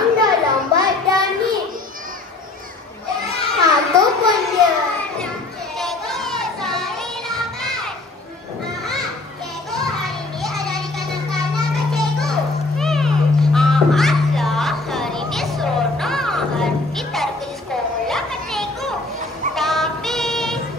sedang dalam badan ni. Atau pun dia. Cikgu, sorry lambat. Cikgu, hari ni ada hari kanak-kanak ke cikgu? Lah, hari ni seronok. Hari ni tak ada kerja sekolah ke cikgu? Tapi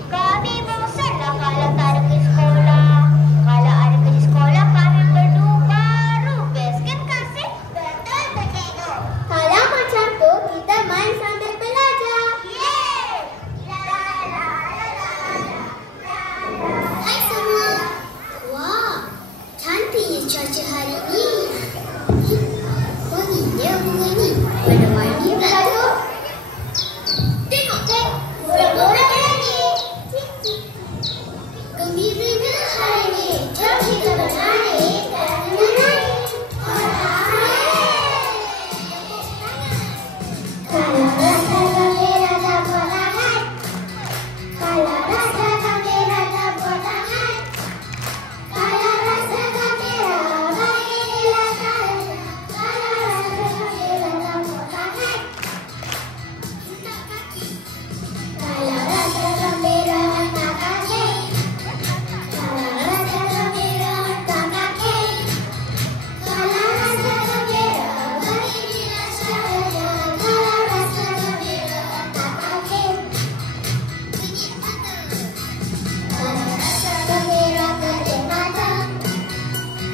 kami bosanlah kalau tak ada kerja sekolah. Kalau ada kerja sekolah, kami berdua baru best kan kasih? Betul ke cikgu? Kalau macam tu, kita main sambil belajar. Yeay! Hai semua. Wah, cantiknya cuaca hari ni. Wanginya bunga ni. Warna-warni pula tu. Tengok, murah-murah lagi. Gembiranya hari ni. Jom kita menari dan menari. Kalau rasa gembira tak berlahan. Kalau rasa gembira tak berlahan. Kalau rasa gembira beginilah caranya. Kalau rasa gembira tak berlahan. Hentak kaki. Kalau rasa gembira hentak kaki. Kalau rasa gembira hentak kaki. Kalau rasa gembira beginilah caranya. Kalau rasa gembira hentak kaki. Kedip mata. Kalau rasa gembira kedip mata.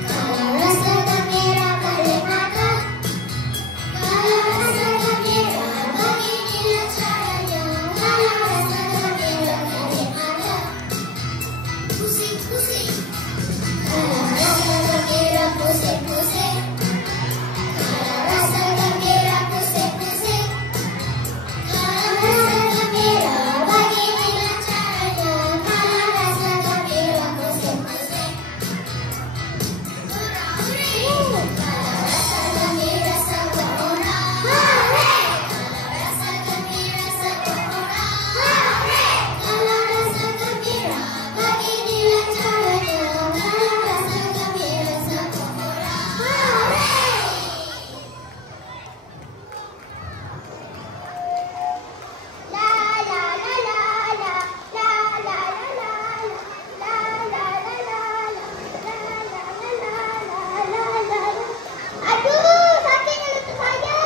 Kalau rasa gembira kedip mata. Kalau rasa gembira beginilah caranya. Kalau rasa gembira kedip mata. Pusing-pusing. Kalau rasa gembira pusing-pusing. Kalau rasa gembira pusing-pusing. Kalau rasa gembira beginilah caranya. Kalau rasa gembira pusing-pusing. Hurra-hurra. Kalau rasa gembira semua orang. Hurra. Kalau rasa gembira semua orang. Hurra. Kalau rasa gembira beginilah caranya. Kalau rasa gembira semua orang. Hurra. La la la la la la la la la la la. Aduh, sakitnya lutut saya.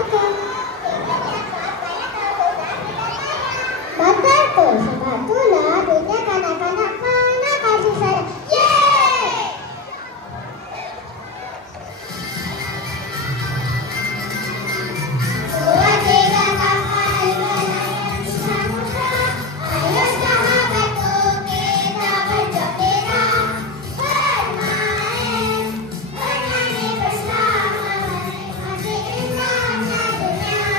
Okey. Betul tu, sebab itulah dunia kanak-kanak mana kasih saya. Yeay! Dua, tiga, kapal berlayar di samudra. Ayo sahabatku, kita bergembira. Bermain, bernyanyi bersama, menikmati indahnya dunia.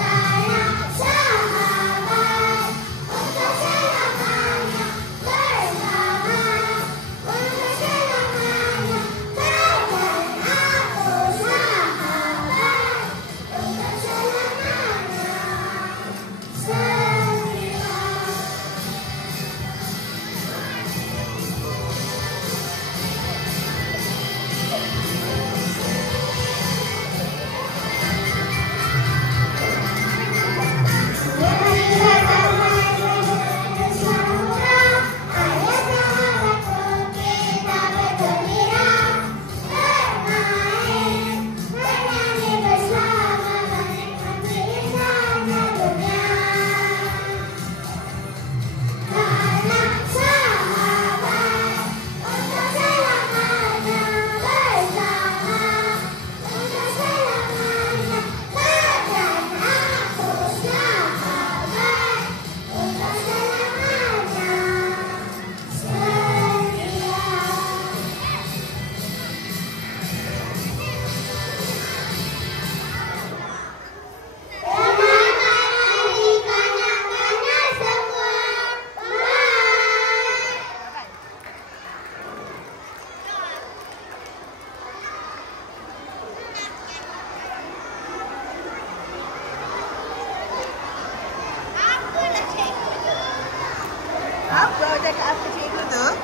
Karena sahabat, untuk selamanya bersama. Untuk selamanya, takkan aku sahabat. Untuk selamanya, setia. Apa cakap apa cikgu? kita